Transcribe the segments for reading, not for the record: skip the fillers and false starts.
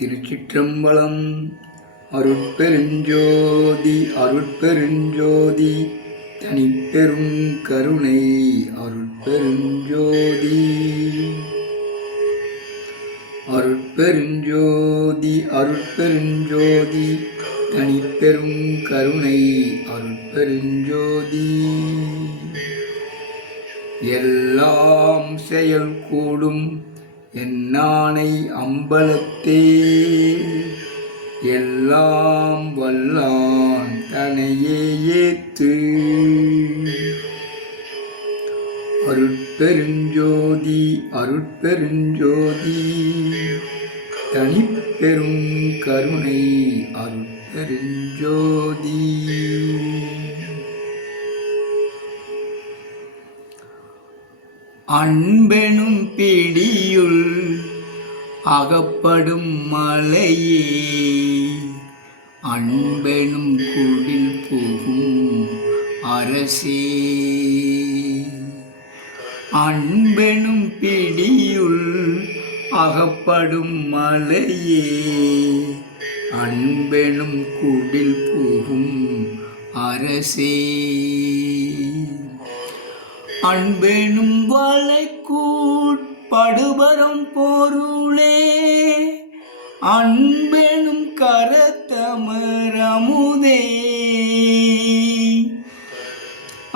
திருச்சிற்றம்பலம். அருட்பெருஞ்சோதி அருட்பெருஞ்சோதி தனிப்பெரும் கருணை அருட்பெருஞ்சோதி. அருட்பெருஞ்சோதி அருட்பெருஞ்சோதி தனிப்பெரும் கருணை அருட்பெருஞ்சோதி. எல்லாம் செயல் கூடும் என்னானை அம்பலத்தே, எல்லாம் வல்லான் தனையே ஏத்து. அருட்பெருஞ்சோதி அருட்பெருஞ்சோதி தனிப்பெரும் கருணை அருட்பெருஞ்சோதி. அன்பெனும் பிடியுள் அகப்படும் மலையே, அன்பெனும் குடில் புகும் அரசே. அன்பெனும் பிடியுள் அகப்படும் மலையே, அன்பெனும் குடில் புகும் அரசே. அன்பெனும் வளைக்கூட்படுபரம் பொருளே, அன்பெனும் கரத்தமரமுதே.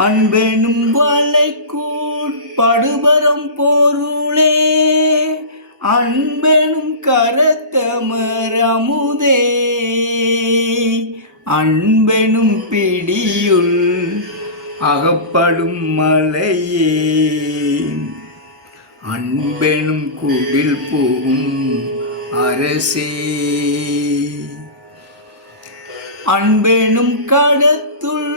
அன்பெனும் வளைக்கூட்படுபரம் பொருளே, அன்பெனும் கரத்தமரமுதே. அன்பெனும் பிடியுள் அகப்படும் மலையே, அன்பெனும் குடில் புகும் அரசே. அன்பெனும் கடத்துள்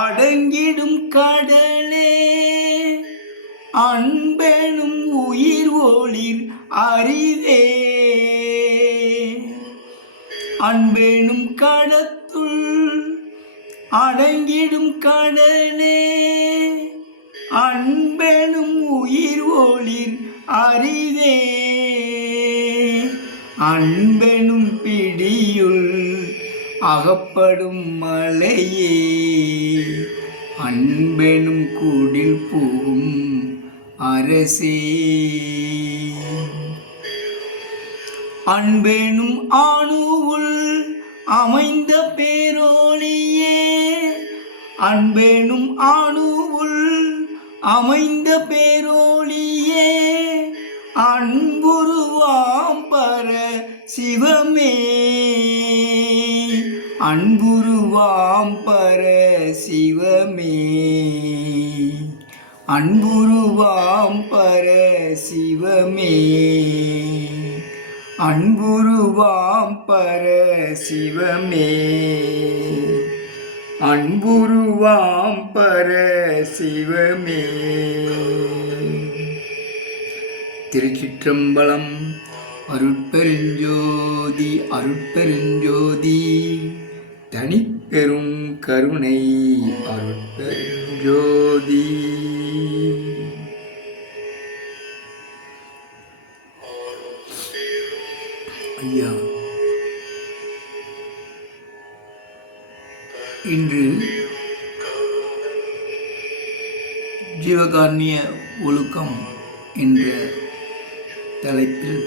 அடங்கிடும் கடலே, அன்பெனும் உயிர் ஒளிர் அரிதே. அன்பெனும் கடத்துள் அடங்கிடும் கடலே, அன்பெனும் உயிர் ஒளிர் அரிதே. அன்பெனும் பிடியுள் அகப்படும் மலையே, அன்பெனும் குடில் புகும் அரசே. அன்பெனும் அணுவுள் அமைந்த பேரொளியே, அன்பெனும் அணுவுள் அமைந்த பேரொளியே. அன்புருவாம் பர சிவமே, அன்புருவாம் பர சிவமே. அன்புருவாம் பர சிவமே, அன்புருவாம் பர சிவமே. அன்புருவாம் பர சிவமே. திருச்சிற்றம்பலம். அருட்பெருஞ்சோதி அருட்பெருஞ்சோதி தனிப்பெரும் கருணை அருட்பெருஞ்சோதி. ஐயா, இன்று ஜீவகாருண்ய ஒழுக்கம் என்ற தலைப்பில்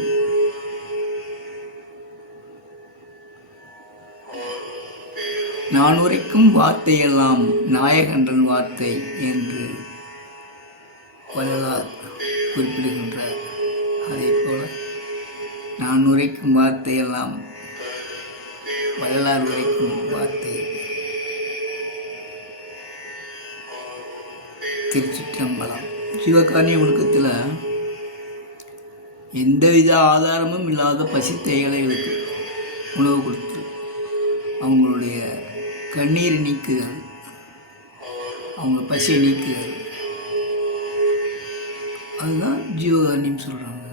நான் உரைக்கும் வார்த்தையெல்லாம் நாயகன்றன் வார்த்தை என்று வள்ளலார் குறிப்பிடுகின்றார். அதே போல நான் உரைக்கும் வார்த்தையெல்லாம் வள்ளலார் உரைக்கும் வார்த்தை. திருச்சிற்றம்பலம். ஜீவகாருண்ய ஒழுக்கத்தில் எந்தவித ஆதாரமும் இல்லாத பசித்த ஏழைகளுக்கு உணவு கொடுத்து அவங்களுடைய கண்ணீர் நீக்குதல், அவங்க பசியை நீக்குதல், அதுதான் ஜீவகாருண்யம் சொல்கிறாங்க.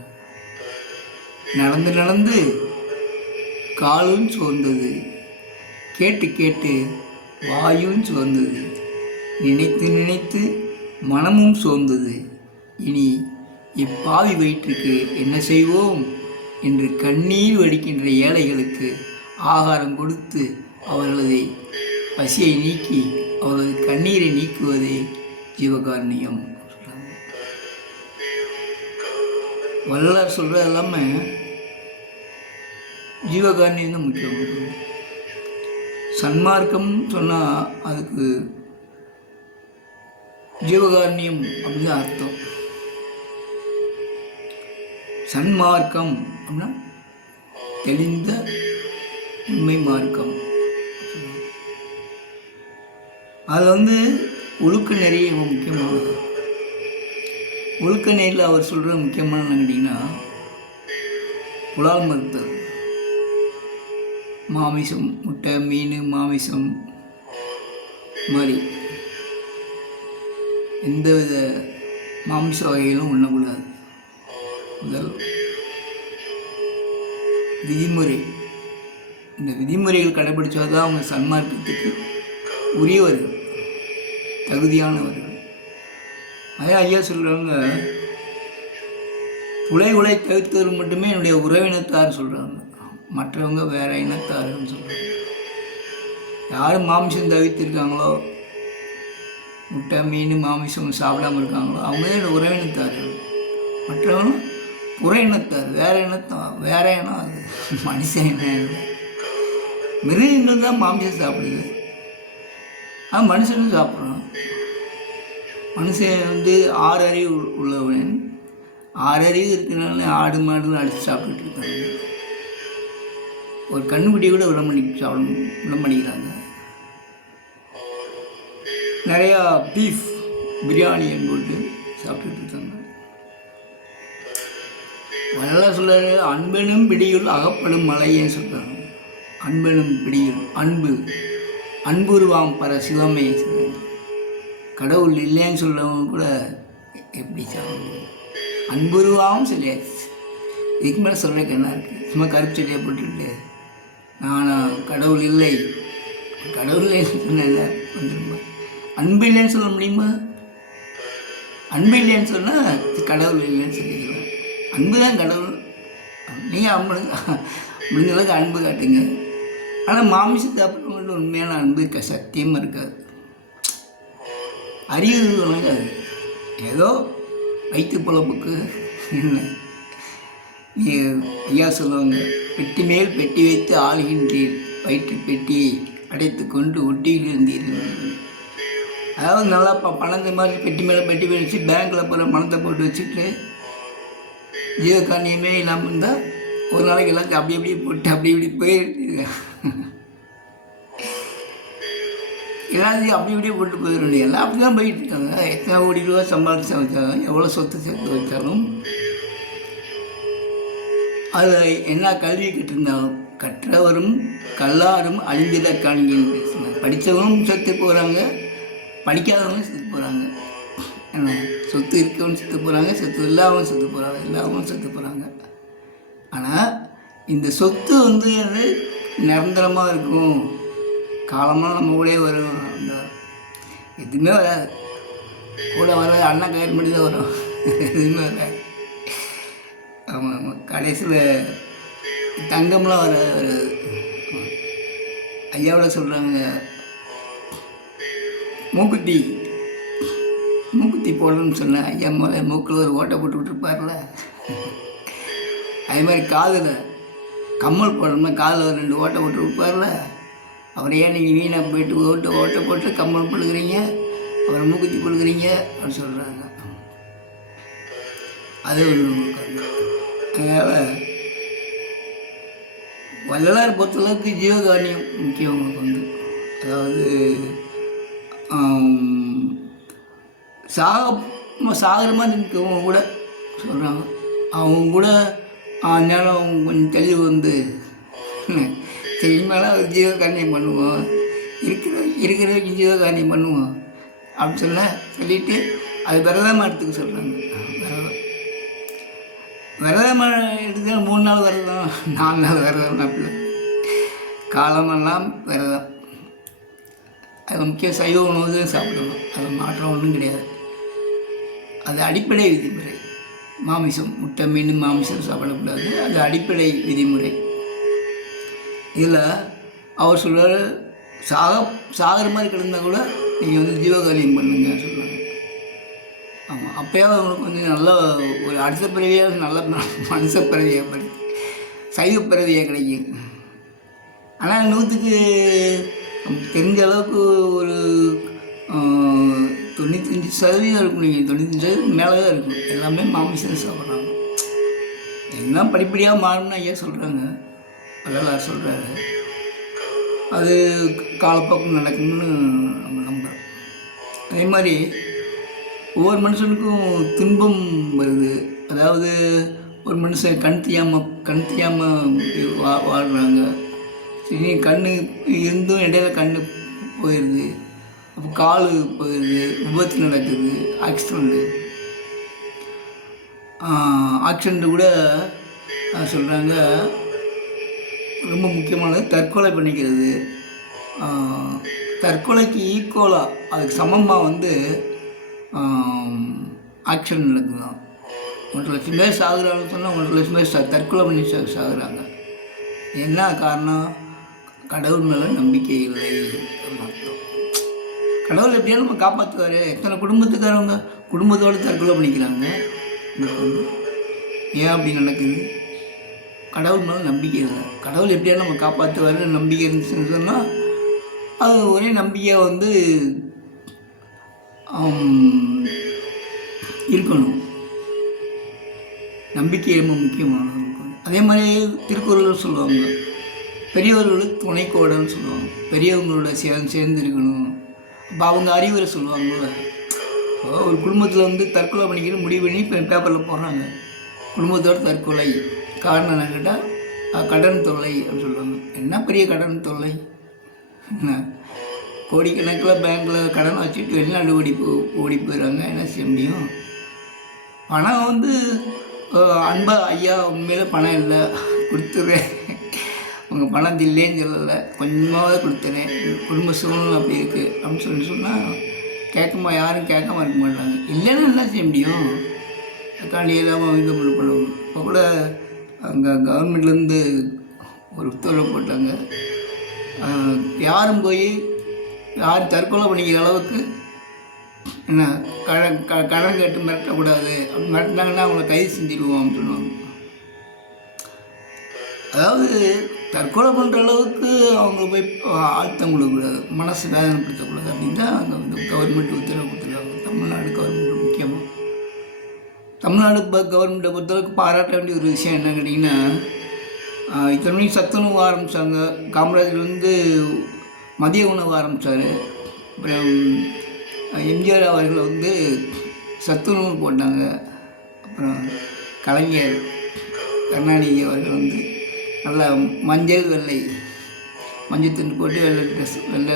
நடந்து நடந்து காலும் சோர்ந்தது, கேட்டு கேட்டு வாயும் சோர்ந்தது, நினைத்து நினைத்து மனமும் சோர்ந்தது. இனி இப்பாவி வயிற்றுக்கு என்ன செய்வோம் என்று கண்ணீர் வடிக்கின்ற ஏழைகளுக்கு ஆகாரம் கொடுத்து அவர்களது பசியை நீக்கி அவர்களது கண்ணீரை நீக்குவதே ஜீவகாருண்யம். வள்ளலார் சொல்கிறது எல்லாமே ஜீவகாருண்யம் தான் முக்கியம். சன்மார்க்கம் சொன்னால் அதுக்கு ஜீவகாருண்யம் அப்படின்னு அர்த்தம். சன்மார்க்கம் அப்படின்னா தெளிந்த உண்மை மார்க்கம். அதில் ஒழுக்க நெறிய முக்கியமானது. ஒழுக்க நெறியில் அவர் சொல்கிற முக்கியமான கேட்டிங்கன்னா புலால் மறுத்தல், மாமிசம், முட்டை, மீன், மாமிசம் மாதிரி எந்தவித மாமிச வகைகளும் உண்ணக்கூடாது. முதல் விதிமுறை. இந்த விதிமுறைகள் கடைபிடிச்சாதான் அவங்க சன்மார்க்கத்துக்கு உரியவர்கள், தகுதியானவர்கள். அதே ஐயா சொல்கிறாங்க, உலை தவிர்த்தவர் மட்டுமே என்னுடைய உறவினத்தார் சொல்கிறாங்க, மற்றவங்க வேற இனத்தாருன்னு சொல்கிறாங்க. யாரும் மாமிசம் தவிர்த்திருக்காங்களோ, முட்டை, மீன், மாமிசம் சாப்பிடாமல் இருக்காங்களோ அவங்க தான் என்னோட உறவினத்தார்கள். மற்றவங்க புற இனத்தார், வேற இனம். அது மனுஷன் என்ன, மிருகங்கள் தான் மாமிசம் சாப்பிடுது, மனுஷனும் சாப்பிட்றான். மனுஷன் 6 அறிவு உள்ளவன். 6 அறிவு இருக்கிறனால ஆடு மாடுகள் அடித்து சாப்பிட்டுட்டு இருக்காங்க. ஒரு கண்ணுக்குட்டி கூட விட பண்ணிக்கிறாங்க. நிறையா பீஃப் பிரியாணின்னு போட்டு சாப்பிட்டுட்டு இருக்காங்க. நல்லா சொல்கிறாரு, அன்பெனும் பிடியுள் அகப்படும் மலையேன்னு சொல்கிறாங்க. அன்பெனும் பிடியுள், அன்புருவாம் பர சிவமே சொல்கிறாங்க. கடவுள் இல்லைன்னு சொல்லவங்க கூட எப்படி சாப்பிடுவோம்? அன்புருவாவும் சொல்லியாச்சு. இதுக்கு மேலே சொல்கிறதுக்கு என்ன இருக்குது? சும்மா கருப்பு செடியை போட்டுட்டு நானா கடவுள் இல்லை, கடவுள் இல்லைன்னு சொன்ன வந்துடுமா? அன்பு இல்லைன்னு சொல்ல முடியுமா? அன்பு இல்லைன்னு சொன்னால் கடவுள் இல்லைன்னு சொல்லிக்கலாம். அன்பு தான் கடவுள். நீங்கள் முடிஞ்ச அளவுக்கு அன்பு காட்டுங்க. ஆனால் மாமிசத்தை அப்புறம் உண்மையான அன்பு சத்தியமாக இருக்காது. அறிவு வழங்காது. ஏதோ வயிற்று பொழப்புக்கு என்ன நீ ஐயா சொல்லுவாங்க, பெட்டி மேல் பெட்டி வைத்து ஆளுகின்றீர், வயிற்று பெட்டியை அடைத்து கொண்டு ஒட்டியில் இருந்தீர்கள். அதாவது நல்லா பணத்தை மாதிரி பெட்டி மேலே பெட்டி வச்சு பேங்க்கில் போகிற பணத்தை போட்டு வச்சுட்டு ஜீவகாருண்யமே இல்லாமல் இருந்தால் ஒரு நாளைக்கு எல்லாத்தையும் அப்படி இப்படி போட்டு அப்படி இப்படி போயிடுங்க. எல்லாத்தையும் அப்படி இப்படியே போட்டு போயிடும். எல்லாம் அப்படி தான் போயிட்டு இருக்காங்க. எத்தனை கோடி ரூபா சம்பாதிச்சு வச்சாலும், எவ்வளோ சொத்து சேர்த்து வச்சாலும், அது என்ன கல்வி கற்றிருந்தாலும் கற்றவரும் கல்லாரும் அழிந்திட காண்கின்னு பேசுனாங்க. படித்தவங்களும் செத்து போகிறாங்க, படிக்காதவங்களும் செத்து போகிறாங்க. என்ன சொத்து இருக்கவங்க செத்து போகிறாங்க, சொத்து இல்லாமல் செத்து போகிறாங்க, எல்லாவும் செத்து போகிறாங்க. ஆனால் இந்த சொத்து நிரந்தரமாக இருக்கும், காலமாக நம்ம கூட வரும். அந்த எதுவுமே வராது, கூட வராது, அண்ணா கயிறு மட்டும் தான் வரும், எதுவுமே வராது. ஆமாம், கடைசியில் தங்கம்லாம் வராது. ஐயாவோட சொல்கிறாங்க, மூக்குத்தி போடணும்னு சொன்னேன். ஐயா மேலே மூக்கில் ஒரு ஓட்டை போட்டு விட்டுருப்பார்ல, அதே மாதிரி காதில் கம்மல் போடணும்னா காதில் ஒரு 2 ஓட்டை போட்டு விட்டுருப்பார்ல. அவரை ஏன் நீங்கள் வீணாக போயிட்டு ஓட்டை போட்டு கம்மல் போடுக்கிறீங்க, அவரை மூக்குத்தி போடுக்கிறீங்க அப்படின்னு சொல்கிறாங்க. அது அதனால் வள்ளலார் பொறுத்தளவுக்கு ஜீவகாருண்யம் முக்கியம். அவங்களுக்கு அதாவது சாகிற மாதிரி இருக்கவங்க கூட சொல்கிறாங்க, அவங்க கூட நேரம் கொஞ்சம் தெளிவு சரி இனிமேலாம் ஜீவகாருண்யம் பண்ணுவோம், இருக்கிற ஜீவகாருண்யம் பண்ணுவோம் அப்படின்னு சொல்லிட்டு அது விரதமாக எடுத்துக்க சொல்கிறாங்க. விரதமாக எடுத்து 3 நாள் விரதம், 4 நாள் விரதம், அப்படி காலமெல்லாம் விரதம். அது முக்கியம். சைவ உணவு தான் சாப்பிடணும், அது மாற்றம் ஒன்றும் கிடையாது. அது அடிப்படை விதிமுறை. மாமிசம், முட்டை, மீன், மாமிசம் சாப்பிடக்கூடாது. அது அடிப்படை விதிமுறை. இதில் அவர் சொல்கிறார், சாகிற மாதிரி கிடந்தால் கூட நீங்கள் வந்து ஜீவகாரியம் பண்ணுங்க சொல்கிறாங்க. ஆமாம், அப்போயாவது அவங்களுக்கு வந்து நல்ல ஒரு அடுத்த பிறவியாக நல்ல மனுஷ பிறவியாக படி சைவ பிறவியாக கிடைக்கும். ஆனால் 100க்கு தெரிஞ்ச அளவுக்கு ஒரு 95% இருக்கும். நீங்கள் 95% மேலே தான் இருக்கும். எல்லாமே மாமிசம் சாப்பிட்றாங்க. எல்லாம் படிப்படியாக மாறணும்னு ஐயா சொல்கிறாங்க, வள்ளலார் சொல்கிறாரு. அது காலப்போக்கம் நடக்கும்னு நம்ம நம்புகிறோம். அதே மாதிரி ஒவ்வொரு மனுஷனுக்கும் துன்பம் வருது. அதாவது ஒரு மனுஷன் கண் தெரியாமல் வாழ்கிறாங்க. சரி, கண் இருந்தும் இடையில கண் போயிடுது, அப்போ கால் போயிடுது, விபத்து நடக்குது, ஆக்சிடெண்ட்டு கூட சொல்கிறாங்க. ரொம்ப முக்கியமானது தற்கொலை பண்ணிக்கிறது. தற்கொலைக்கு ஈக்குவலாக அதுக்கு சமமாக வந்து ஆக்சிடெண்ட் நடக்குதுதான். 1.5 லட்சம் பேர் சாகுறாங்கன்னு சொன்னால் 1.5 லட்சம் பேர் தற்கொலை பண்ணி சாகுறாங்க. என்ன காரணம்? கடவுள் மேலே நம்பிக்கை இல்லை. கடவுள் எப்படியா நம்ம காப்பாற்றுவார். எத்தனை குடும்பத்துக்காரவங்க குடும்பத்தோடு தற்கொலை பண்ணிக்கிறாங்க. ஏன் அப்படி நடக்குது? கடவுள் மேலே நம்பிக்கை இல்லை. கடவுள் எப்படியா நம்ம காப்பாற்றுவாருன்னு நம்பிக்கை இருந்துச்சுன்னு சொன்னால் அது ஒரே நம்பிக்கையாக வந்து இருக்கணும். நம்பிக்கை ரொம்ப முக்கியமானது. அதே மாதிரி திருக்குறள் சொல்லுவாங்க, பெரியவர்களுக்கு துணைக்கோடன்னு சொல்லுவாங்க. பெரியவங்களோட சேர்ந்து இருக்கணும். அப்போ அவங்க அறிவுரை சொல்லுவாங்கள்ல. ஒரு குடும்பத்தில் வந்து தற்கொலை பண்ணிக்கிட்டு முடிவு பண்ணி இப்போ பேப்பரில் போடுறாங்க, குடும்பத்தோட தற்கொலை. காரணம் என்ன கேட்டால் கடன் தொல்லை அப்படின்னு சொல்லுவாங்க. என்ன பெரிய கடன் தொல்லை? என்ன கோடிக்கணக்கில் பேங்க்கில் கடன் வச்சுட்டு வெளிநாடு ஓடி போயிடுறாங்க. என்ன செய்ய முடியும்? பணம் வந்து அன்பாக, ஐயா உண்மையிலே பணம் இல்லை, கொடுத்துட்றேன், உங்கள் பணம் இல்லைன்னு சொல்லலை, கொஞ்சமாவது கொடுத்துறேன், குடும்ப சூழ்நிலை அப்படி இருக்குது அப்படின்னு சொன்னால் யாரும் கேட்காம இருக்க மாட்டாங்க. இல்லைன்னா என்ன செய்ய முடியும்? தக்காளி இல்லாமல் இது பண்ணுவாங்க. இப்போ கூட அங்கே கவர்மெண்ட்லேருந்து ஒரு உத்தரவு போட்டாங்க, யாரும் போய் யாரும் தற்கொலை பண்ணிக்கிற அளவுக்கு என்ன கடன் கேட்டு மிரட்டக்கூடாது. அப்படி மிரட்டினாங்கன்னா அவங்கள கைது செஞ்சிடுவோம் அப்படின்னு சொல்லுவாங்க. அதாவது தற்கொலை பண்ணுற அளவுக்கு அவங்க போய் ஆழ்த்தம் கொடுக்கக்கூடாது, மனசு வேதனைப்படுத்தக்கூடாது அப்படின்னு தான் அங்கே வந்து கவர்மெண்ட் உத்தரவு கொடுத்துருக்காங்க. தமிழ்நாடு கவர்மெண்ட் முக்கியமாக தமிழ்நாடு கவர்மெண்ட்டை பொறுத்தளவுக்கு பாராட்ட வேண்டிய ஒரு விஷயம் என்ன கேட்டிங்கன்னா, இத்தனை மணிக்கு சத்துணவு ஆரம்பித்தாங்க. காமராஜர் வந்து மதிய உணவு ஆரம்பித்தார். அப்புறம் எம்ஜிஆர் அவர்கள் வந்து சத்துணவு போட்டாங்க. அப்புறம் கலைஞர் கருணாநிதி அவர்கள் வந்து நல்லா மஞ்சள் வெள்ளை மஞ்சள் துண்டு போட்டு வெள்ளை ட்ரெஸ் வெள்ளை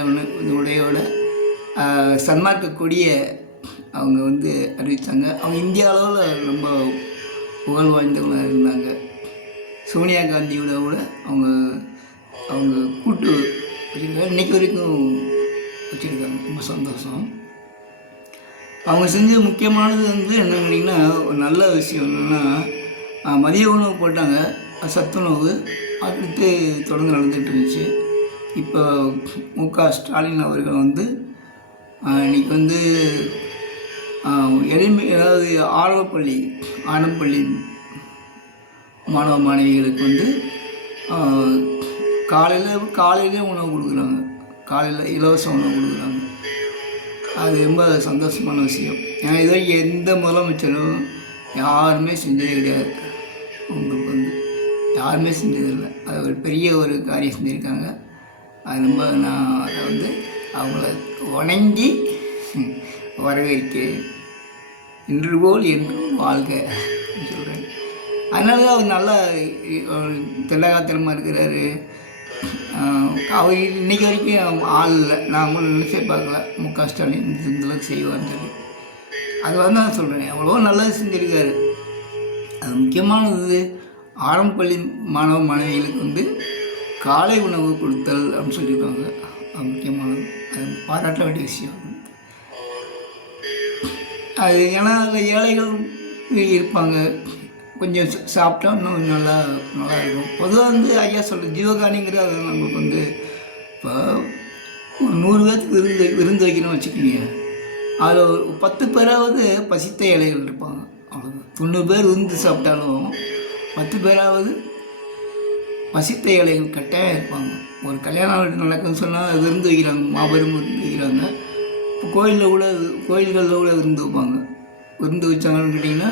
உடையோட சன்மார்க்க கொடியை அவங்க வந்து அறிவித்தாங்க. அவங்க இந்திய அளவில் ரொம்ப புகழ் வாய்ந்தவங்களாக இருந்தாங்க. சோனியா காந்தியோட கூட அவங்க கூட்டு வச்சுருக்காங்க, இன்றைக்கி வரைக்கும் வச்சுருக்காங்க. ரொம்ப சந்தோஷம். அவங்க செஞ்ச முக்கியமானது வந்து என்ன கேட்டிங்கன்னா, ஒரு நல்ல விஷயம் என்னென்னா, மதிய உணவு போட்டாங்க, சத்துணவு அடுத்து தொடர்ந்து நடந்துகிட்டு இருந்துச்சு. இப்போ மு.க. ஸ்டாலின் அவர்கள் வந்து இன்றைக்கி வந்து அதாவது ஆரம்பப்பள்ளி மாணவ மாணவிகளுக்கு வந்து காலையிலே உணவு கொடுக்குறாங்க. காலையில் இலவச உணவு கொடுக்குறாங்க. அது ரொம்ப சந்தோஷமான விஷயம். ஏன்னா இது வரைக்கும் எந்த முதலமைச்சரும் யாருமே செஞ்சதே கிடையாது. உங்களுக்கு வந்து யாருமே செஞ்சதில்லை. அது ஒரு பெரிய ஒரு காரியம் செஞ்சுருக்காங்க. அது ரொம்ப நான் அதை வந்து அவங்கள வணங்கி வரவேற்கிறேன். இன்று போல் என்றும் வாழ்க சொல்கிறேன். அதனால தான் அவர் நல்லா திடகாத்திரமாக இருக்கிறாரு. அவர் இன்றைக்கி வரைக்கும் ஆள் இல்லை. நான் கூட நினச்சே பார்க்கல மு.க. ஸ்டாலின் இந்தளவுக்கு செய்வார்னு சொல்லி. அது வந்து நான் சொல்கிறேன், எவ்வளோ நல்லது செஞ்சுருக்காரு. அது முக்கியமானது ஆரம்பப்பள்ளி மாணவ மாணவிகளுக்கு வந்து காலை உணவு கொடுத்தல் அப்படின்னு சொல்லியிருக்காங்க. அது முக்கியமானது. அது பாராட்ட வேண்டிய விஷயம். அது ஏன்னா அதில் ஏழைகள் இருப்பாங்க. கொஞ்சம் சாப்பிட்டா இன்னும் நல்லா நல்லா இருக்கும். பொதுவாக வந்து ஐயா சொல்கிற ஜீவகாணிங்கிறது அது நம்மளுக்கு வந்து இப்போ ஒரு 100 பேருக்கு விருந்து வைக்கணும்னு வச்சுக்கோங்க. அதில் ஒரு 10 பேராவது பசித்த இலைகள் இருப்பாங்க. அவ்வளோதான். 90 பேர் விருந்து சாப்பிட்டாலும் 10 பேராவது பசித்த இலைகள் கட்டாயம் இருப்பாங்க. ஒரு கல்யாணம் நடக்குதுன்னு சொன்னால் விருந்து வைக்கிறாங்க, மாபெரும் விருந்து வைக்கிறாங்க. இப்போ கோயில்களில் கூட விருந்து வைப்பாங்க. விருந்து வச்சாங்கன்னு கேட்டிங்கன்னா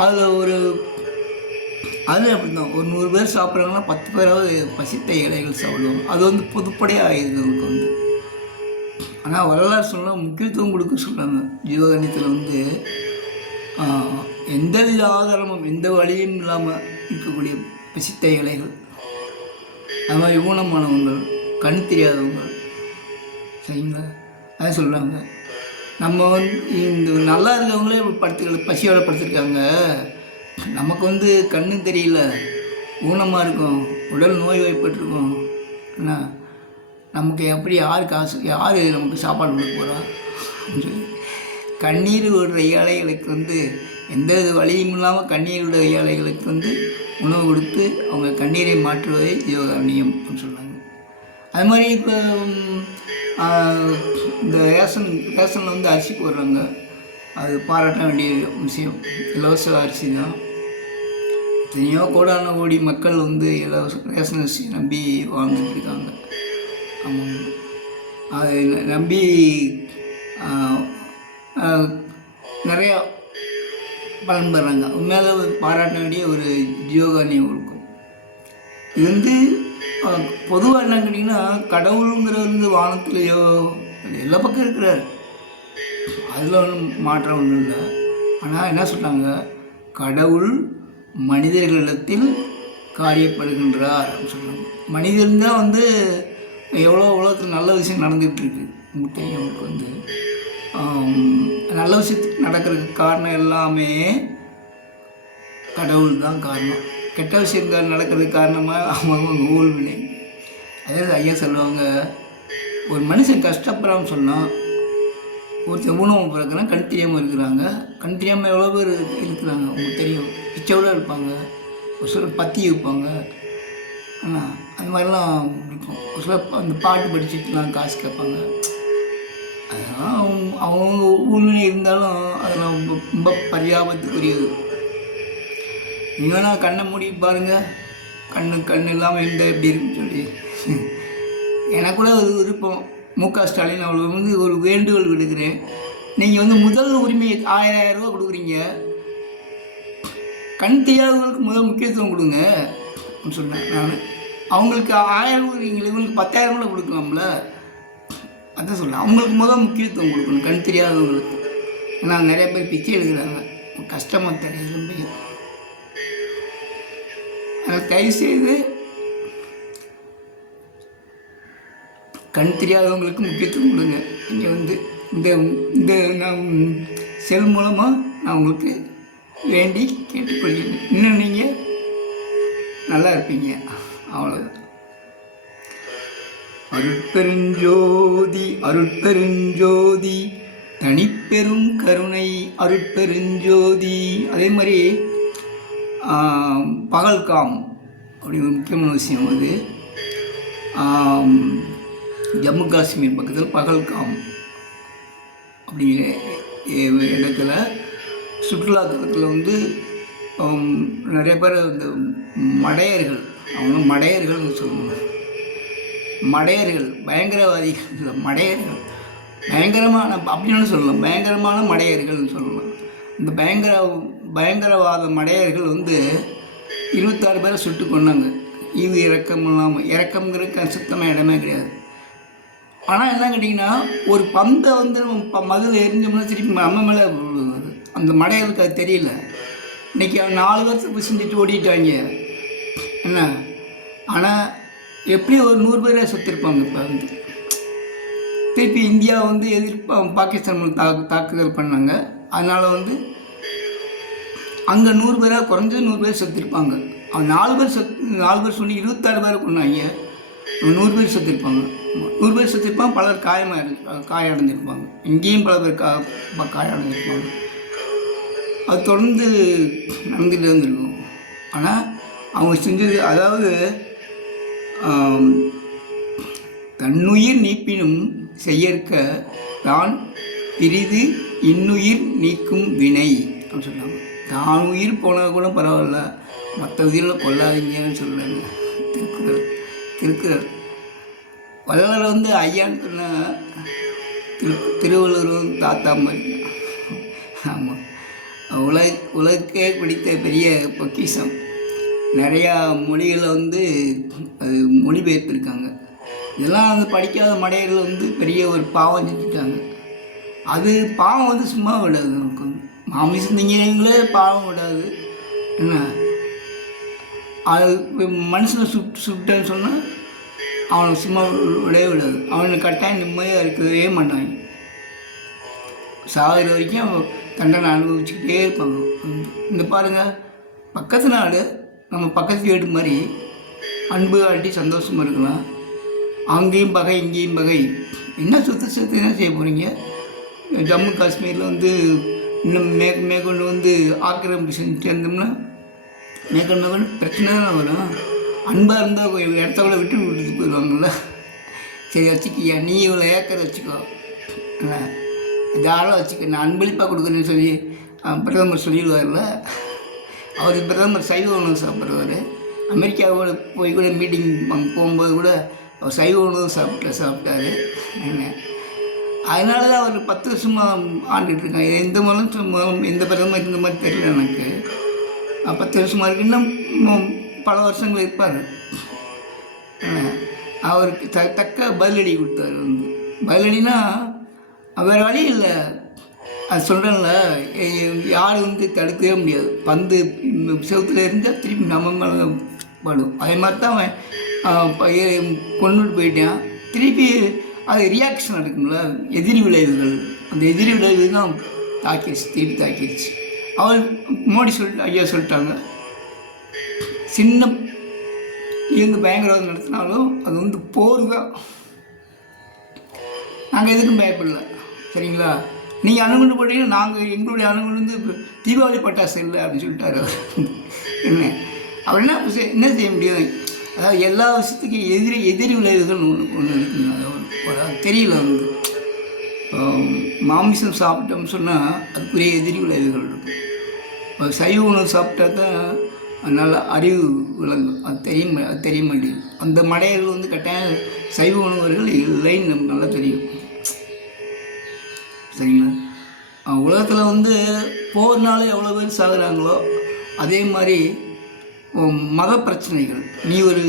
அதில் அப்படி தான் ஒரு 100 பேர் சாப்பிட்றாங்கன்னா 10 பேராவது பசித்த இலைகள் சாப்பிடுவாங்க. அது வந்து பொதுப்படையாக ஆயிடுது அவங்களுக்கு வந்து. ஆனால் வரலாறு சொன்னால் முக்கியத்துவம் கொடுக்க சொல்கிறாங்க. ஜீவகணியத்தில் வந்து எந்தவித ஆதாரமும் எந்த வழியும் இல்லாமல் இருக்கக்கூடிய பசித்த இலைகள், அது மாதிரி ஊனமானவங்கள், கண் தெரியாதவங்க, சரிங்களா, அதை சொல்கிறாங்க. நம்ம வந்து இந்த நல்லா இருக்கவங்களே பசியோடு படுத்திருக்காங்க. நமக்கு வந்து கண்ணு தெரியல, ஊனமாக இருக்கும், உடல் நோய் வாய்ப்பட்டிருக்கோம். என்ன நமக்கு எப்படி யார் நமக்கு சாப்பாடு கொடுக்க போகிறா அப்படின்னு சொல்லி கண்ணீர் விடுற ஏழைகளுக்கு வந்து எந்த வழியும் இல்லாமல் கண்ணீர் விடுற ஏழைகளுக்கு வந்து உணவு கொடுத்து அவங்க கண்ணீரை மாற்றுவதே ஜீவகாருண்யம் அப்படின்னு சொல்கிறாங்க. அது மாதிரி இப்போ இந்த ரேஷனில் வந்து அரிசி போடுறாங்க. அது பாராட்ட வேண்டிய விஷயம். இலவச அரிசி தான். எத்தனையோ கோடான கோடி மக்கள் வந்து இலவச ரேஷன் அரிசி நம்பி வாழ்ந்துட்டு இருக்காங்க. ஆமாம், அதை நம்பி நிறையா பலன் பெறாங்க. உண்மையால பாராட்ட வேண்டிய ஒரு ஜீவகாருண்யம் இருக்கும். இது வந்து பொதுவாக என்ன கேட்டிங்கன்னா, கடவுளுங்கிறது வந்து வானத்திலேயோ எல்லா பக்கம் இருக்கிறார், அதில் ஒன்றும் மாற்றம் ஒன்றும் இல்லை. ஆனால் என்ன சொல்கிறாங்க, கடவுள் மனிதர்களிடத்தில் காரியப்படுகின்றார் அப்படின்னு சொல்கிறாங்க. மனிதன் தான் வந்து எவ்வளோ உலகத்தில் நல்ல விஷயம் நடந்துகிட்ருக்கு. உங்களுக்கு தெரியும். அவங்களுக்கு வந்து நல்ல விஷயத்துக்கு நடக்கிறதுக்கு காரணம் எல்லாமே கடவுள் தான் காரணம். கெட்ட விஷயங்கள் நடக்கிறதுக்கு காரணமாக அவங்க ஊழ்வினை. அதாவது ஐயா சொல்லுவாங்க, ஒரு மனுஷன் கஷ்டப்படுறான்னு சொன்னால், ஒருத்தர் ஊனமாக பிறக்கிறான், கண் தெரியாமல் இருக்கிறாங்க. கண் தெரியாமல் எவ்வளோ பேர் இருக்கிறாங்க உங்களுக்கு தெரியும். பிச்சையோட இருப்பாங்க, ஒரு சிலர் பற்றி இருப்பாங்க. ஆனால் அந்த மாதிரிலாம் இருக்கும். ஒரு சிலர் அந்த பாட்டு படிச்சுட்டுலாம் காசு கேட்பாங்க. அதெல்லாம் அவங்க ஊழ்வினை இருந்தாலும் அதெல்லாம் ரொம்ப பரிதாபத்துக்குரியது. நீங்கன்னா கண்ணை மூடி பாருங்கள், கண் இல்லாமல் இருந்தால் எப்படி இருக்குன்னு சொல்லி. எனக்கு கூட ஒரு விருப்பம். முக ஸ்டாலின் அவளுக்கு வந்து ஒரு வேண்டுகோள் விடுக்கிறேன். நீங்கள் வந்து முதல் உரிமையை 1000 ரூபா கொடுக்குறீங்க, கண் தெரியாதவங்களுக்கு முதல் முக்கியத்துவம் கொடுங்க அப்படின்னு சொன்னேன் நான். அவங்களுக்கு 1000 கொடுக்குறீங்களே, இவங்களுக்கு 10,000 கூட கொடுக்கலாம்ல. அதான் சொல்கிறேன், அவங்களுக்கு முதல் முக்கியத்துவம் கொடுக்கணும், கண் தெரியாதவங்களுக்கு. ஏன்னா நிறைய பேர் பிச்சை எடுக்கிறாங்க, கஷ்டமாக தெரியுது ரொம்ப. அதை தயவுசெய்து கண் தெரியாதவங்களுக்கு முக்கியத்துவம் கொடுங்க. இங்கே வந்து இந்த நான் செல் மூலமாக நான் உங்களுக்கு வேண்டி கேட்டுக்கொள்கிறேன். இன்னும் நீங்கள் நல்லா இருப்பீங்க, அவ்வளோதான். அருட்பெருஞ்சோதி அருட்பெருஞ்சோதி தனிப்பெரும் கருணை அருட்பெருஞ்சோதி. அதே மாதிரி பகல்காம் அப்படி ஒரு முக்கியமான விஷயம். அது ஜம்மு காஷ்மீர் பக்கத்தில் பகல்காம் அப்படிங்கிற இடத்துல சுற்றுலாத்தலத்தில் வந்து நிறைய பேர் இந்த மடையர்கள், அவங்க மடையர்கள்னு சொல்லணும். மடையர்கள் பயங்கரவாதிகள் இல்லை, மடையர்கள் பயங்கரமான அப்படின்னு சொல்லலாம், பயங்கரமான மடையர்கள்னு சொல்லலாம். இந்த பயங்கரவாத மடையர்கள் வந்து 26 பேரை சுட்டு கொண்டாங்க. ஈவு இறக்கம் இல்லாமல், இறக்கம்ங்கிறதுக்கு சுத்தமாக இடமே கிடையாது. ஆனால் என்ன கேட்டிங்கன்னா, ஒரு பந்தை வந்து நம்ம மதில் எரிஞ்சோம்னா திருப்பி நம்ம மேலே விழுது. அந்த மடையர்களுக்கு அது தெரியல. இன்றைக்கி 4 வருஷத்துக்கு செஞ்சுட்டு ஓடிட்டாங்க என்ன. ஆனால் எப்படி ஒரு 100 பேரை சுற்றிருப்பாங்க. இப்போ வந்து திருப்பி இந்தியா வந்து பாகிஸ்தான் தாக்குதல் பண்ணாங்க. அதனால் வந்து அங்கே 100 பேராக குறைஞ்சது 100 பேர் செத்துருப்பாங்க. அவன் 4 பேர் சொல்லி 26 பேரை கொண்டாங்க. 100 பேர் செத்துருப்பாங்க. 100 பேர் செத்துருப்பாங்க, பலர் காயமடைஞ்சிருப்பாங்க. இங்கேயும் பல பேர் காயமடைஞ்சிருப்பாங்க. அது தொடர்ந்து நடந்துகிட்டே இருந்திருக்கும். ஆனால் அவங்க செஞ்சது, அதாவது தன்னுயிர் நீப்பினும் செய்யற்க தான் பிரிது இன்னுயிர் நீக்கும் வினை அப்படின்னு சொல்கிறாங்க. தான் உயிர் போனால் கூட பரவாயில்ல, மற்ற உயிரில் கொல்லாதீங்கன்னு சொல்கிறாங்க திருக்குறள். வள்ளலார் வந்து ஐயான்னு சொன்னால் திருவள்ளுவர் வந்து தாத்தா மாதிரி. ஆமாம், உலகே பிடித்த பெரிய பொக்கிஷம். நிறையா மொழிகளில் வந்து அது மொழிபெயர்த்திருக்காங்க. இதெல்லாம் வந்து படிக்காத மடையர்கள் வந்து பெரிய ஒரு பாவம் செஞ்சுட்டாங்க. அது பாவம் வந்து சும்மா விடாது. நமக்கு வந்து மாமிசம் திங்கிறவங்களே பாவம் விடாது. என்ன அது மனுஷனை சுட்டேன்னு சொன்னால் அவனை சும்மா விடவே விடாது. அவனுக்கு கட்டாயம் நிம்மதியாக இருக்கவே மாட்டாங்க. சாகிற வரைக்கும் தண்டனை அனுபவிச்சுக்கிட்டே இருப்பாங்க. இந்த பாருங்கள், பக்கத்து நாடு நம்ம பக்கத்து வீடு மாதிரி அன்பு ஆட்டி சந்தோஷமாக இருக்கலாம். அங்கேயும் பகை இங்கேயும் பகை. என்ன சுத்த என்ன செய்ய போகிறீங்க? ஜம்மு காஷ்மீரில் வந்து இன்னும் மேற்கொண்டு வந்து ஆக்கிரமிப்பு செஞ்சுட்டு இருந்தோம்னா மேற்கொண்டு பிரச்சனை தானே வரும். அன்பாக இருந்தால் இடத்த கூட விட்டுட்டு போயிடுவாங்கள்ல. சரி வச்சுக்கியா, நீ இவ்வளோ ஏக்கரை வச்சுக்கோ, தாராளம் வச்சுக்க, நான் அன்பளிப்பாக கொடுக்குறேன்னு சொல்லி பிரதமர் சொல்லிடுவார்ல. அவர் பிரதமர் சைவ உணவு சாப்பிட்றவர். அமெரிக்காவோட போய் கூட மீட்டிங் போகும்போது கூட அவர் சைவ உணவு சாப்பிட்டாரு. அதனால தான் அவர் 10 வருஷமாக ஆண்டுகிட்டு இருக்காங்க. எந்த மூலம் எந்த பிரதமர் இந்த மாதிரி தெரியல எனக்கு. 10 வருஷமாக இருக்கு, இன்னும் பல வருஷங்கள் இருப்பார். அவருக்கு தக்க பதிலடி கொடுத்தாரு. வந்து பதிலடினா வேறு வழி இல்லை. அது சொல்கிறேன்ல, யார் வந்து தடுக்கவே முடியாது. பந்து செவத்தில் இருந்தால் திருப்பி நம்ம மேலே படும். அதே மாதிரி தான் அவன் கொண்டுட்டு போயிட்டான். திருப்பி அது ரியாக்ஷன் இருக்குங்கள, எதிரி விளைவுகள். அந்த எதிரி விளைவு தான் திருப்பி தாக்கிடுச்சு. அவர் மோடி ஐயா சொல்லிட்டாங்க, சின்ன இருந்து பயங்கரவாதம் நடத்தினாலும் அது வந்து போர் தான், நாங்கள் எதுக்கும் பயப்படல, சரிங்களா? நீங்கள் அணுகுண்டு போட்டீங்கன்னா நாங்கள் எங்களுடைய அணுகுண்டு வந்து தீபாவளி பட்டாசு இல்லை அப்படின்னு சொல்லிட்டாரு அவர். என்ன அவர் என்ன செய்ய முடியும்? அதாவது எல்லா விஷயத்துக்கும் எதிரி விளைவுகள் ஒன்று இருக்குங்க. அது தெரியல. வந்து மாமிசம் சாப்பிட்டோம்னு சொன்னால் அதுக்குரிய எதிரி விளைவுகள் இருக்கும். சைவ உணவு சாப்பிட்டா தான் நல்லா அறிவு விளங்கும். அது தெரிய மாட்டேங்குது. அந்த மடையர்கள் வந்து கட்டாயம் சைவ உணவர்கள் இல்லைன்னு நமக்கு நல்லா தெரியும், சரிங்களா? உலகத்தில் வந்து போர்னால எவ்வளோ பேர் சாகுறாங்களோ அதே மாதிரி மத பிரச்சனைகள், நீ ஒரு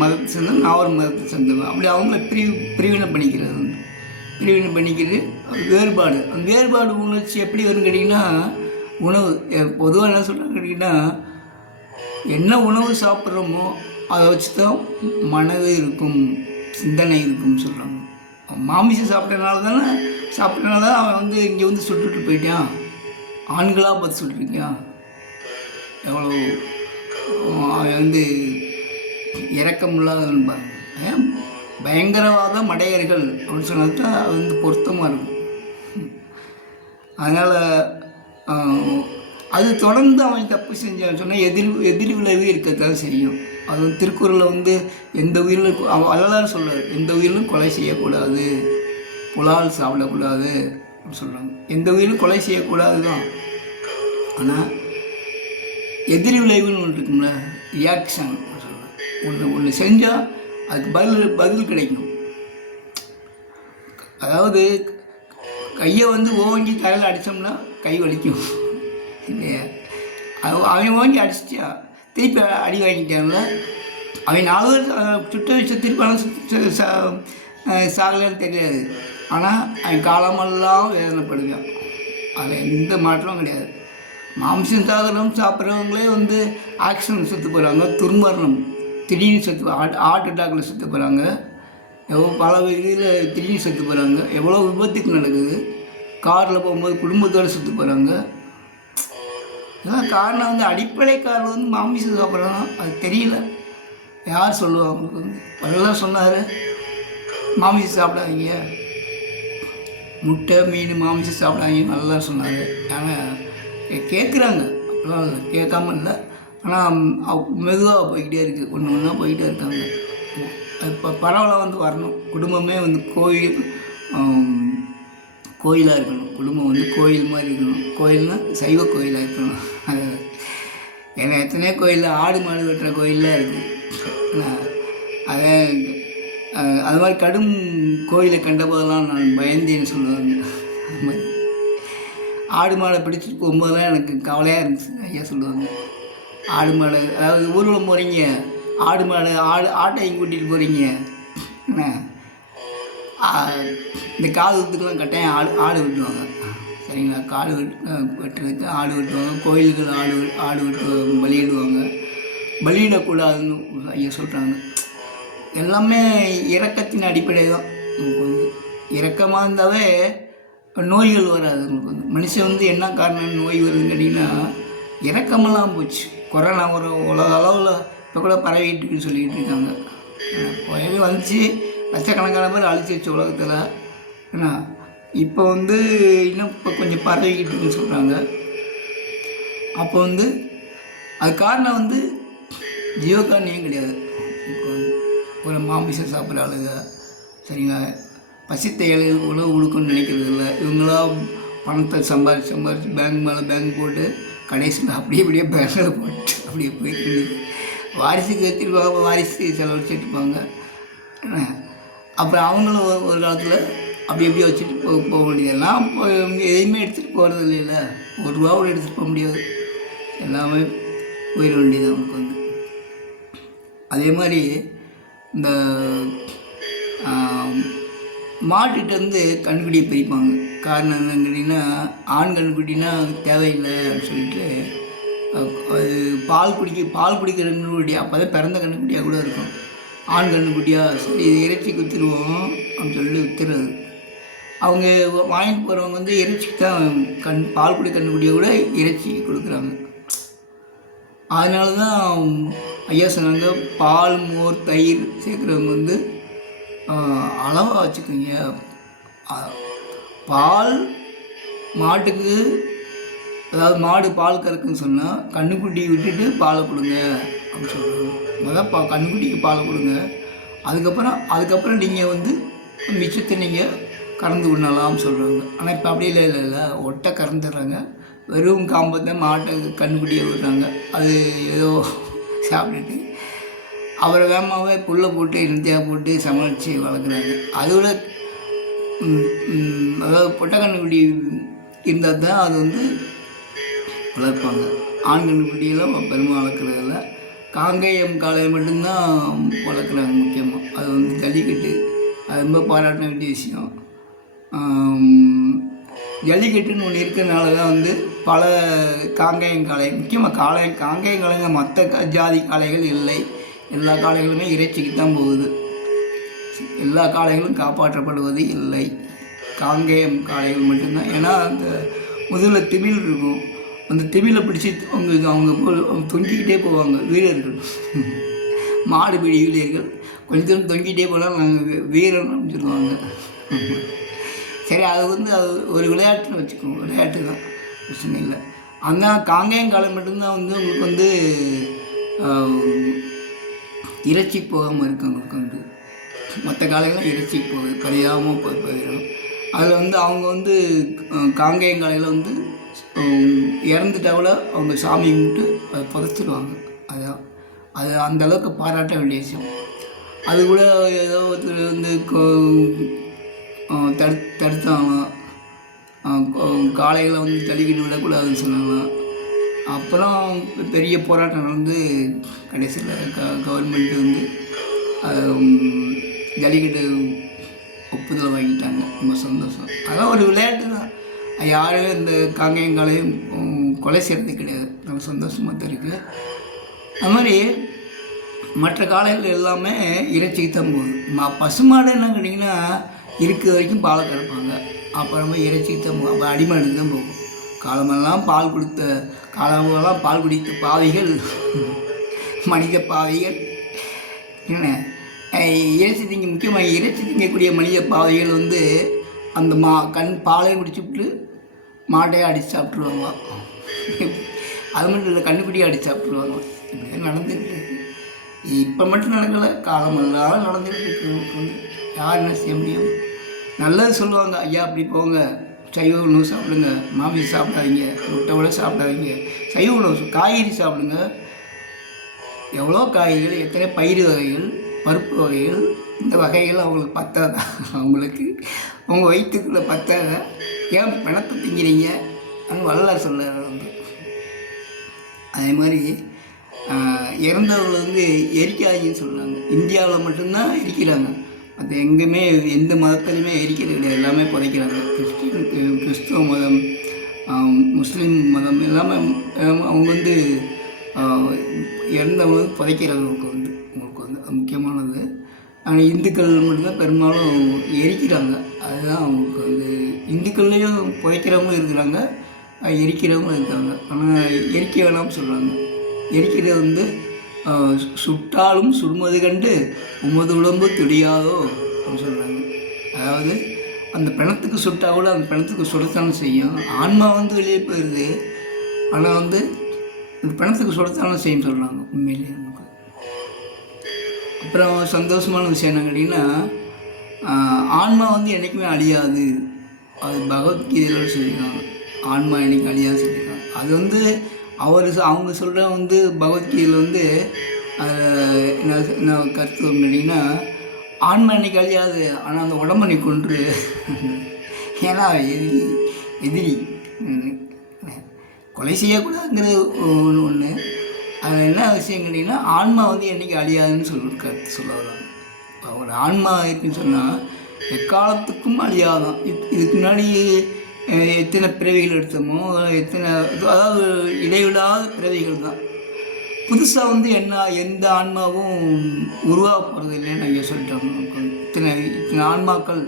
மதத்தை சேர்ந்த நான் ஒரு மதத்தை சேர்ந்தவன், அப்படி அவங்கள பிரிவினை பண்ணிக்கிறது வேறுபாடு. அந்த வேறுபாடு உணர்ச்சி எப்படி வரும்னு கேட்டிங்கன்னா, உணவு பொதுவாக என்ன சொல்கிறாங்க கேட்டிங்கன்னா, என்ன உணவு சாப்பிட்றோமோ அதை வச்சு தான் மனது இருக்கும், சிந்தனை இருக்கும்னு சொல்கிறாங்க. மாமிசம் சாப்பிட்டனால தான் அவன் வந்து இங்கே வந்து சுட்டுட்டு போயிட்டான். ஆண்களாக பார்த்து சுட்டுருக்கான். எவ்வளோ அவன் வந்து இறக்கம் இல்லாதவன் பாருங்க. பயங்கரவாத மடையர்கள் அப்படின்னு சொன்னால் தான் அது வந்து பொருத்தமாக இருக்கும். அதனால் அது தொடர்ந்து அவன் தப்பு செஞ்சான்னு சொன்னால் எதிரி விளைவு இருக்கத்தான் செய்யும். அது வந்து திருக்குறளில் வந்து எந்த உயிரிலும் வள்ளலார் சொல்கிறார், எந்த உயிரிலும் கொலை செய்யக்கூடாது, புலால் சாப்பிடக்கூடாது அப்படின்னு சொல்கிறாங்க. எந்த உயிரிலும் கொலை செய்யக்கூடாது தான். ஆனால் எதிரி விளைவுன்னு ஒன்று இருக்குங்கள, ரியாக்ஷன் சொல்கிறேன். ஒன்று செஞ்சால் அதுக்கு பதில் கிடைக்கும். அதாவது கையை வந்து ஓங்கி தலையில் அடித்தோம்னா கை வலிக்கும் இல்லையா? அவன் ஓங்கி அடிச்சிட்டியா, திருப்பி அடி வாங்கிட்டான்ல, அவன் 4 பேர் சுட்ட வச்ச திருப்பி சாகலைன்னு தெரியாது. ஆனால் அவன் காலமெல்லாம் வேதனைப்படுவான். அதில் எந்த மாற்றமும் கிடையாது. மாம்சம் சாப்பிட்றவங்களே வந்து ஆக்சிடென்ட் செத்து போகிறாங்க, துர்மரணம் திடீர்னு செத்து, ஹார்ட் அட்டாக்கில் செத்து போகிறாங்க, பல இதில் திடீர்னு செத்து போகிறாங்க. எவ்வளோ விபத்துக்கு நடக்குது. காரில் போகும்போது குடும்பத்தோடு செத்து போகிறாங்க. இதெல்லாம் காரணம் வந்து அடிப்படை காரணம் வந்து மாமிசம் சாப்பிட்றாங்க. அது தெரியல, யார் சொல்லுவாங்க? அவங்களுக்கு வந்து அதெல்லாம் சொன்னார், மாமிசம் சாப்பிடாதீங்க, முட்டை மீன் மாமிசம் சாப்பிடாதீங்க நல்லா சொன்னார். ஆனால் கேட்குறாங்க, அப்படிலாம் இல்லை, கேட்காம இல்லை. ஆனால் மெதுவாக போய்கிட்டே இருக்குது, ஒன்று ஒன்றா போய்கிட்டே இருக்காங்க. இப்போ பரவலாக வந்து வரணும், குடும்பமே வந்து கோயிலாக இருக்கணும், குடும்பம் வந்து கோயில் மாதிரி இருக்கணும். கோயில்னால் சைவ கோயிலாக இருக்கணும். அது ஏன்னா எத்தனையோ கோயிலில் ஆடு மாடு வெட்டுற கோயிலெலாம் இருக்குது. அதை அது மாதிரி கடும் கோயிலை கண்டபோதெல்லாம் நான் பயந்தேன்னு சொல்லுவாங்க. அது மாதிரி ஆடு மாடை பிடிச்சிட்டு போகும்போதெல்லாம் எனக்கு கவலையாக இருந்துச்சு. ஐயா சொல்லுவாங்க, ஆடு மாடு, அதாவது ஊர்வலம் போகிறீங்க, ஆடு மாடு ஆட்டையும் கூட்டிகிட்டு போகிறீங்க, என்ன இந்த காது ஊத்துக்கெல்லாம் கட்டாயம் ஆடு வெட்டுவாங்க, சரிங்களா? காடு வெட்டுறதுக்கு ஆடு வெட்டுவாங்க, கோயிலுக்கு ஆடு வெட்டுவாங்க, பலியிடுவாங்க. பலியிடக்கூடாதுன்னு ஐயா சொல்கிறாங்க. எல்லாமே இரக்கத்தின் அடிப்படை தான். நமக்கு வந்து இரக்கமாக இருந்தாவே நோய்கள் வராது. நமக்கு வந்து மனுஷன் வந்து என்ன காரணம் நோய் வருதுன்னு கேட்டிங்கன்னா, இரக்கமெல்லாம் போச்சு. கொரோனா ஒரு உலக அளவில் இப்போ கூட பரவிட்டுன்னு சொல்லிகிட்டு இருக்காங்க. புயல் வந்துச்சு, லட்சக்கணக்கான பேர் அழிச்சிருச்சு உலகத்தில். ஏன்னா இப்போ வந்து இன்னும் இப்போ கொஞ்சம் பரவிக்கிட்டுன்னு சொல்கிறாங்க. அப்போ வந்து அது காரணம் வந்து ஜீவகாரணியும் கிடையாது. இப்போ ஒரு மாமிசம் சாப்பிட்ற ஆளுங்க, சரிங்களா, பசித்த ஏழைகளுக்கு உணவு கொடுக்கணும்னு நினைக்கிறது இல்லை. இவங்களா பணத்தை சம்பாரிச்சு பேங்க் மேலே பேங்க் போட்டு கடைசியில் அப்படியே பேங்கில் போட்டு அப்படியே போயிட்டு வாரிசுக்கு எடுத்துருப்பாங்க, வாரிசு செலவழிச்சிட்ருப்பாங்க. அப்புறம் அவங்களும் ஒரு காலத்தில் அப்படியே வச்சுட்டு போக வேண்டியதெல்லாம் எதையுமே எடுத்துகிட்டு போகிறது இல்லைல்ல. ஒரு ரூபா கூட எடுத்துகிட்டு போக முடியாது, எல்லாமே போயிட வேண்டியது அவங்களுக்கு வந்து. அதே மாதிரி இந்த மாட்டுகிட்டேருந்து கண்ணுக்குட்டியை பிரிப்பாங்க. காரணம் என்னன்னு கேட்டிங்கன்னா, ஆண் கண்ணுக்குட்டினா தேவையில்லை அப்படின்னு சொல்லிட்டு அது பால் குடிக்கிற கண்ணுக்குட்டியா, அப்போ தான் பிறந்த கண்ணுக்குட்டியாக கூட இருக்கும். ஆண் கண்ணுக்குட்டியாக சரி இது இறைச்சி விற்றுருவோம் அப்படின்னு சொல்லி விற்றுறது. அவங்க வாங்கிட்டு போகிறவங்க வந்து இறைச்சிக்கு தான் பால் குடி கண்ணுக்குட்டியை கூட இறைச்சி கொடுக்குறாங்க. அதனால தான் ஐயா சொன்னாங்க, பால் மோர் தயிர் சேர்க்குறவங்க வந்து அளவாக வச்சுக்கோங்க. பால் மாட்டுக்கு, அதாவது மாடு பால் கறக்குன்னு சொன்னால் கண்ணுக்குட்டி விட்டுட்டு பாலை கொடுங்க அப்படின்னு சொல்கிறாங்க. முதல் கண்ணுக்குட்டிக்கு பாலை கொடுங்க, அதுக்கப்புறம் நீங்கள் வந்து மிச்சத்தை நீங்கள் கறந்து விடலாம்னு சொல்கிறாங்க. ஆனால் இப்போ அப்படி இல்லை, ஒட்டை கறந்துடுறாங்க. வெறும் காம்பத்தை மாட்டை கண்ணுக்குட்டியை விடுறாங்க. அது ஏதோ சாப்பிட்டுட்டு அவரை வேகமாகவே புல்லை போட்டு இந்தியா போட்டு சமாளித்து வளர்க்குறாங்க. அதோட அதாவது பொட்டை கண்ணுக்குட்டி இருந்தால் தான் அது வந்து வளர்ப்பாங்க. ஆண் கண்ணுக்குட்டியெல்லாம் பெருமை வளர்க்குறதில்ல. காங்கேயம் காளையை மட்டும்தான் வளர்க்குறாங்க முக்கியமாக. அது வந்து ஜல்லிக்கட்டு, அது ரொம்ப பாராட்ட வேண்டிய விஷயம். ஜல்லிக்கட்டுன்னு ஒன்று இருக்கிறதுனால தான் வந்து பல காங்கேயம் காளை, முக்கியமாக காங்கேயம் காளைங்க, மற்ற ஜாதி காளைகள் இல்லை. எல்லா காளைகளுமே இறைச்சிக்கு தான் போகுது. எல்லா காளைகளும் காப்பாற்றப்படுவது இல்லை, காங்கேயம் காளைகள் மட்டும்தான். ஏன்னா அந்த முதல்ல திமில் இருக்கும், அந்த திமிலை பிடிச்சி அவங்க தொங்கிக்கிட்டே போவாங்க வீரர்கள். மாடு பிடி வீரர்கள் கொஞ்சம் தூரம் தொங்கிட்டே போனால் நாங்கள் வீரன் அப்படின்னு சொல்லுவாங்க. சரி, அது வந்து அது ஒரு விளையாட்டுன்னு வச்சுக்கோங்க, விளையாட்டு தான், பிரச்சனை இல்லை. அந்த காங்கேயம் காளை மட்டும்தான் வந்து உங்களுக்கு வந்து இறைச்சி போகாமல் இருக்கு. அவங்களுக்கு வந்து மற்ற காளைகள்லாம் இறைச்சிக்கு போகுது, கரையாமல் போயிடும். அதில் வந்து அவங்க வந்து காங்கேயம் காளையில் வந்து இறந்துட்டாவில் அவங்க சாமி கும்பிட்டு அதை புதைச்சிடுவாங்க. அதுதான் அது அந்தளவுக்கு பாராட்ட வேண்டிய விஷயம். அது கூட ஏதோ ஒருத்தர் வந்து தடுத்தாங்க, காளைகளை வந்து ஜல்லிக்கட்டு விடக்கூடாதுன்னு சொன்னாங்க. அப்புறம் பெரிய போராட்டம் நடந்து கடைசியில் கவர்மெண்ட்டு வந்து ஜல்லிக்கட்டு ஒப்புதல் வாங்கிட்டாங்க. ரொம்ப சந்தோஷம். அதெல்லாம் ஒரு விளையாட்டு தான், யாரும் இந்த காங்கேயம் காளையும் கொலை செய்கிறது கிடையாது. ரொம்ப சந்தோஷமாக தான் இருக்குது. அது மாதிரி மற்ற காளைகள் எல்லாமே இறைச்சிக்கு தான் போகுது. பசுமாடு என்ன கேட்டிங்கன்னா இருக்கிற வரைக்கும் பாலை கறப்பாங்க, அப்புறமா இறைச்சிக்கு தான் போகும். அப்போ அடிமாடுக்கு தான் போகும். காலமெல்லாம் பால் குடித்த பாவிகள், மனித பாவிகள், என்ன இறைச்சி திங்க, முக்கியமாக இறைச்சி திங்கக்கூடிய மனித பாவிகள் வந்து அந்த பாலையும் குடிச்சுட்டு மாட்டையை அடித்து சாப்பிட்ருவாங்க. அது மட்டும் இல்லை, கண்ணுக்குட்டியை அடித்து சாப்பிடுவாங்க. இப்படியே நடந்துகிட்டு இருக்கு. இப்போ மட்டும் நடக்கலை, காலமெல்லாம் நடந்துகிட்டு இருக்கு. யார் என்ன செய்ய முடியும்? நல்லது சொல்லுவாங்க, ஐயா அப்படி போங்க, சைவ உணவு சாப்பிடுங்க, மாமிசம் சாப்பிடாதீங்க, முட்டை கூட சாப்பிடாதீங்க, சைவ உணவு காய்கறி சாப்பிடுங்க. எவ்வளோ காய்கறிகள், எத்தனை பயிர் வகைகள், பருப்பு வகைகள், இந்த வகைகள் அவங்களுக்கு பத்தாதா? அவங்களுக்கு உங்கள் வயிற்றுக்குள்ளே பத்தாதா? ஏன் பணத்தை திங்கிறீங்க? அப்படின்னு வள்ளலார் சொல்கிறார். அதே மாதிரி இறந்தவர்கள் எரிக்காதீங்கன்னு சொல்கிறாங்க. இந்தியாவில் மட்டும்தான் எரிக்கிறாங்க, அது எங்கேயுமே எந்த மதத்துலையுமே எரிக்கிறது கிடையாது, எல்லாமே புதைக்கிறாங்க. கிறிஸ்துவ மதம், முஸ்லீம் மதம் எல்லாமே அவங்க இறந்தவங்க புதைக்கிறாங்க. உங்களுக்கு முக்கியமானது. ஆனால் இந்துக்கள் மட்டும்தான் பெரும்பாலும் எரிக்கிறாங்க. அதுதான் அவங்களுக்கு இந்துக்கள்லேயும் புதைக்கிறவங்களும் இருக்கிறாங்க, எரிக்கிறவங்களும் இருக்காங்க. ஆனால் எரிக்க வேணாம்னு சொல்கிறாங்க. எரிக்கிறது சுட்டாலும் சுடுமது கண்டு உமது உடம்பு துடியாதோ அப்படின்னு சொல்கிறாங்க. அதாவது அந்த பிணத்துக்கு சுட்டால் கூட அந்த பிணத்துக்கு சுடத்தானே செய்யும். ஆன்மா வெளியே போயிடுது, ஆனால் அந்த பிணத்துக்கு சுடத்தானே செய்யும் சொல்கிறாங்க. உண்மையிலேயே நமக்கு அப்புறம் சந்தோஷமான விஷயம் என்ன கேட்டிங்கன்னா, ஆன்மா என்றைக்குமே அழியாது. அது பகவத்கீதையில் சொல்லியிருக்காங்க, ஆன்மா என்றைக்கும் அழியாது சொல்லியிருக்காங்க. அது அவங்க சொல்கிற பகவத்கீதையில் என்ன கருத்து கேட்டிங்கன்னா, ஆன்மா இன்னைக்கு அழியாது, ஆனால் அந்த உடம்பை நீ கொன்று. ஏன்னா எதிரி கொலை செய்யக்கூடாதுங்கிறது ஒன்று. அது என்ன விஷயம் கேட்டிங்கன்னா, ஆன்மா என்றைக்கு அழியாதுன்னு கருத்து சொல்லலாம். ஒரு ஆன்மா இருக்குன்னு சொன்னால் எக்காலத்துக்கும் அழியாதான். இதுக்கு முன்னாடி எத்தனை பிறவிகள் எடுத்தோமோ, அதாவது இடைவிடாத பிறவிகள் தான். புதுசாக எந்த ஆன்மாவும் உருவாக போகிறது இல்லைன்னு ஐயா சொல்லிட்டாங்க. இத்தனை ஆன்மாக்கள்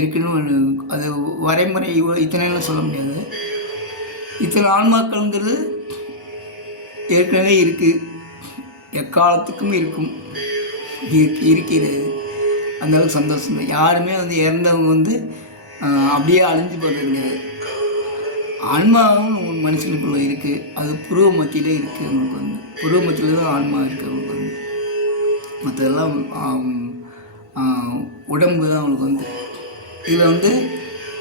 இருக்குன்னு அது வரைமுறை இத்தனைன்னு சொல்ல முடியாது. இத்தனை ஆன்மாக்கள்ங்கிறது ஏற்கனவே இருக்குது, எக்காலத்துக்கும் இருக்கும், இருக்கிறது. அந்தளவுக்கு சந்தோஷம் தான். யாருமே இறந்தவங்க அப்படியே அழிஞ்சு போகிறது கிடையாது. ஆன்மாவும் மனுஷனுக்குள்ளே இருக்குது, அது புருவ மத்தியிலே இருக்குது. அவங்களுக்கு புருவ மத்தியில் தான் ஆன்மா இருக்குது. அவங்களுக்கு மற்றதெல்லாம் உடம்பு தான் அவங்களுக்கு இதில்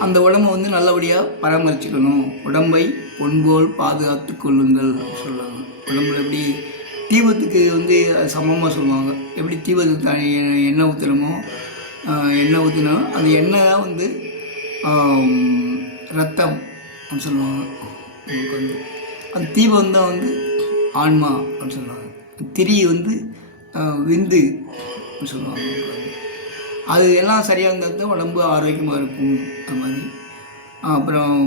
அந்த உடம்பை நல்லபடியாக பராமரிச்சுக்கணும். உடம்பை பொன்போல் பாதுகாத்து கொள்ளுங்கள் சொல்லுவாங்க. உடம்புல எப்படி தீபத்துக்கு சமமாக சொல்லுவாங்க. எப்படி தீபத்துக்கு எண்ணெய் ஊற்றணுமோ, எண்ணெய் ஊற்றினா அந்த எண்ணெய் தான் ரத்தம் அப்படின்னு சொல்லுவாங்க. உங்களுக்கு அந்த தீபம் தான் ஆன்மா அப்படின்னு சொல்லுவாங்க. திரி விந்து அப்படின்னு சொல்லுவாங்க. அது எல்லாம் சரியாக இருந்தால் தான் உடம்பு ஆரோக்கியமாக இருக்கும். அந்த மாதிரி அப்புறம்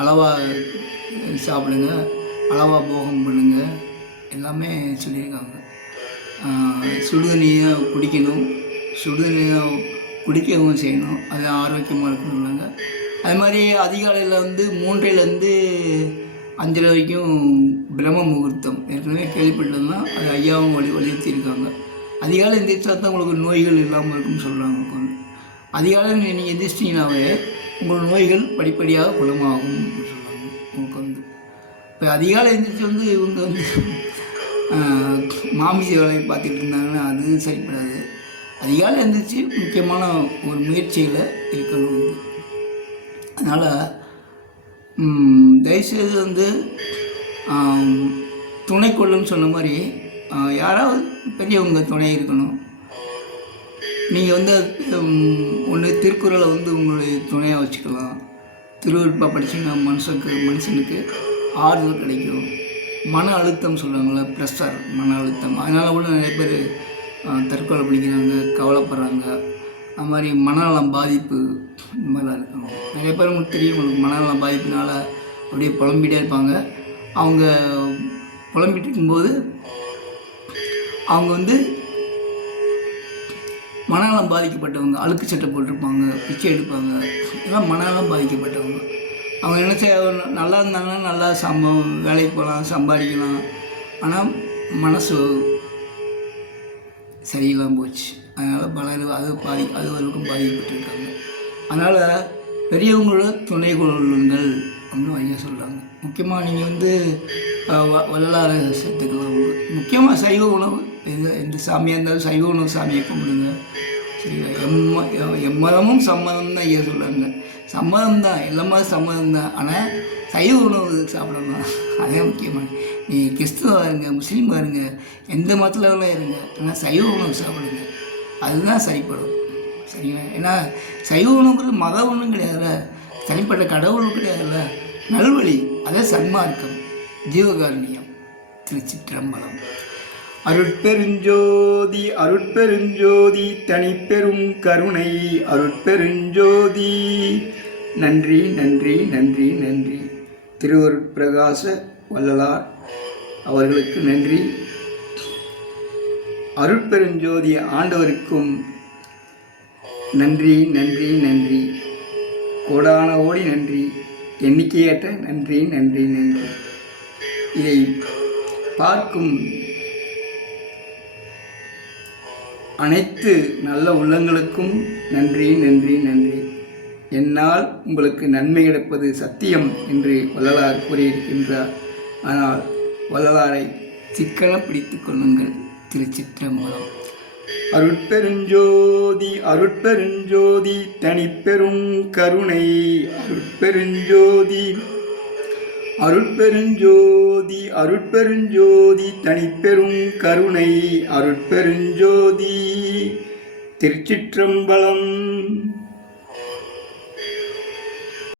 அளவாக சாப்பிடுங்க, அளவாக போகம் பண்ணுங்க, எல்லாமே சொல்லியிருக்காங்க. சுடுதண்ணியை குடிக்கணும், சுடுதண்ணியை குடிக்கவும் செய்யணும், அது ஆரோக்கியமாக இருக்கணும்னாங்க. அது மாதிரி அதிகாலையில் 3லேருந்து 5 வரைக்கும் பிரம்ம முகூர்த்தம் ஏற்கனவே கேள்விப்பட்டதுன்னா அது ஐயாவும் வலியுறுத்தியிருக்காங்க. அதிகாலை எந்திரிச்சா தான் உங்களுக்கு நோய்கள் இல்லாமல் இருக்குன்னு சொல்கிறாங்க. அதிகாலையில் நீங்கள் எந்திரிச்சிட்டிங்கனாவே உங்கள் நோய்கள் படிப்படியாக குணமாகும் சொல்கிறாங்க. உங்களுக்கு இப்போ அதிகாலை எந்திரிச்சு இவங்க மாமிச வேலையை பார்த்துட்டு இருந்தாங்கன்னா அது சரிப்படாது. அதிகாலை எந்திரிச்சு முக்கியமான ஒரு முயற்சியில் இருக்கணும். அதனால் தயவுசெய்து துணை கொள்ளுன்னு சொன்ன மாதிரி யாராவது பெரியவங்க துணை இருக்கணும். நீங்கள் ஒன்று திருக்குறளை உங்களுடைய துணையாக வச்சுக்கலாம். திருவள்ளுவா படிச்சிங்கன்னா மனுஷனுக்கு ஆறுதல் கிடைக்கும். மன அழுத்தம் சொல்லுவாங்களே, ப்ரெஷர், மன அழுத்தம், அதனால் கூட நிறைய பேர் தற்கொலை பண்ணிக்கிறாங்க, கவலைப்படுறாங்க. அது மாதிரி மனநலம் பாதிப்பு இந்த மாதிரிலாம் இருக்கணும். நிறைய பேர் உங்களுக்கு தெரியும், உங்களுக்கு மனநலம் பாதிப்புனால அப்படியே புலம்பிகிட்டே இருப்பாங்க. அவங்க புலம்பிகிட்டு இருக்கும்போது அவங்க மனநலம் பாதிக்கப்பட்டவங்க, அழுக்கு சட்டை போட்டிருப்பாங்க, பிச்சை எடுப்பாங்க, இதெல்லாம் மனநலம் பாதிக்கப்பட்டவங்க. அவங்க என்ன செய்ய, நல்லா இருந்தாங்கன்னா நல்லா வேலைக்கு போகலாம், சம்பாதிக்கலாம். ஆனால் மனசு சரியில்லாமல் போச்சு. அதனால் பலர் அது வரைக்கும் பாதிக்கப்பட்டிருக்காங்க. அதனால் பெரியவங்களோட துணை கொள்ளுங்கள் அப்படின்னு ஐயா சொல்கிறாங்க. முக்கியமாக நீங்கள் வந்து வள்ளலார் சத்துக்கு முக்கியமாக சைவ உணவு எந்த சாமியாக இருந்தாலும் சைவ உணவு சாமியை கும்பிடுங்க. சரிங்களா? எம்மதமும் சம்மதம் தான் ஐயா சொல்கிறாங்க. சம்மதம் தான், எல்லா மதம் சம்மதம் தான். ஆனால் சைவ உணவு சாப்பிடணும், அதே முக்கியமான. நீ கிறிஸ்துவ இருங்க, முஸ்லீமாக இருங்க, எந்த மதத்தில் இருங்க, ஆனால் சைவ உணவு சாப்பிடுங்க, அதுதான் சரிப்படும். சரிங்களா? ஏன்னா சைவ உணவுங்கிறது மத ஒன்றும் கிடையாதுல்ல, தனிப்பட்ட கடவுளும் கிடையாதுல்ல, நல்வழி, அதே சன்மார்க்கம், ஜீவகாருண்யம். திருச்சிற்றம்பலம். அருட்பெருஞ்சோதி அருட்பெருஞ்சோதி தனிப்பெரும் கருணை அருட்பெருஞ்சோதி. நன்றி நன்றி நன்றி நன்றி. திருவருட்பிரகாச வள்ளலார் அவர்களுக்கு நன்றி. அருட்பெருஞ்சோதி ஆண்டவருக்கும் நன்றி நன்றி நன்றி. கோடான கோடி நன்றி, எண்ணிக்கையற்ற நன்றி நன்றி நன்றி. இதை பார்க்கும் அனைத்து நல்ல உள்ளங்களுக்கும் நன்றி நன்றி நன்றி. என்னால் உங்களுக்கு நன்மை கிடைப்பது சத்தியம் என்று வள்ளலார் கூறியிருக்கின்றார். ஆனால் வள்ளலாரை சிக்கன பிடித்து கொள்ளுங்கள். திருச்சிற்றம்பலம். அருட்பெருஞ்சோதி அருட்பெருஞ்சோதி தனிப்பெரும் கருணை அருட்பெருஞ்சோதி அருட்பெருஞ்சோதி அருட்பெருஞ்சோதி தனிப்பெரும் கருணை அருட்பெருஞ்சோதி. திருச்சிற்றம்பலம்.